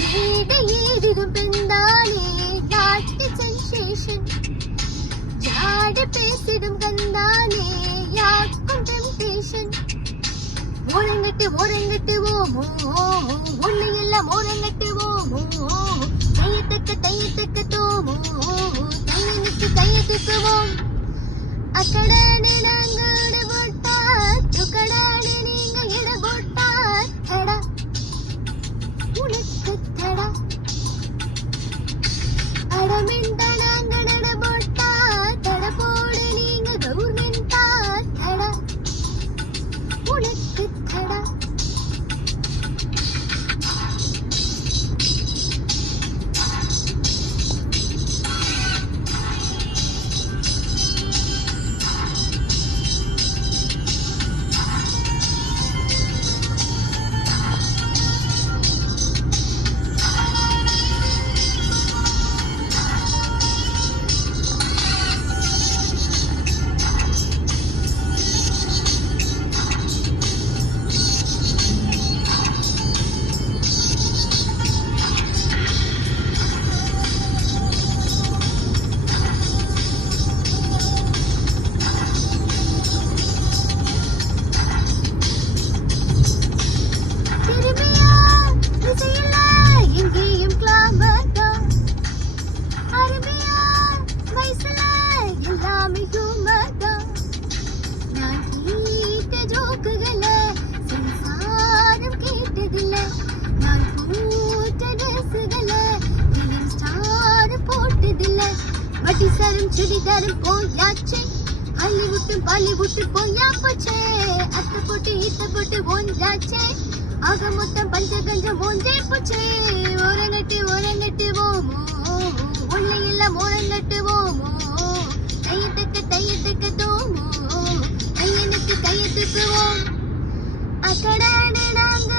ஏதிடும் பெண்தானே நாட்டு சென்சேஷன், ஜாடு பேசிடும் கந்தானே யாக்கும் டெம்டேஷன். ஓரங்கட்டுவோமோ ஒண்ணு எல்லாம் ஓரங்கட்டுவோமோ, தையத்தக்க தோமோ கையத்துக்குவோம். அக்கடானே நாங்க இடபோட்டா துக்கடானே நீங்க இடபோட்டா தடா உனக்கு தடா அடமெண்டா நாங்க நடபோட்டா தட போடு நீங்க கவர்மெண்டா தடா உனக்கு தடா. சுடிதாரும் போயாச்சே, ஹாலிவுட்டும் பாலிவுட்டும் போயா போச்சே, அத்தை போட்டு ஒன்றாச்சே, ஆக மொத்தம் பஞ்சகஞ்சம் ஒன்றே போச்சே. ஓரங்கட்டுவோமோ ஒண்ணு எல்லாம் ஓரங்கட்டுவோமோ, தையத்தக்க தோமோ கையனுக்கு கையத்துக்குவோம். அக்கடானே நாங்க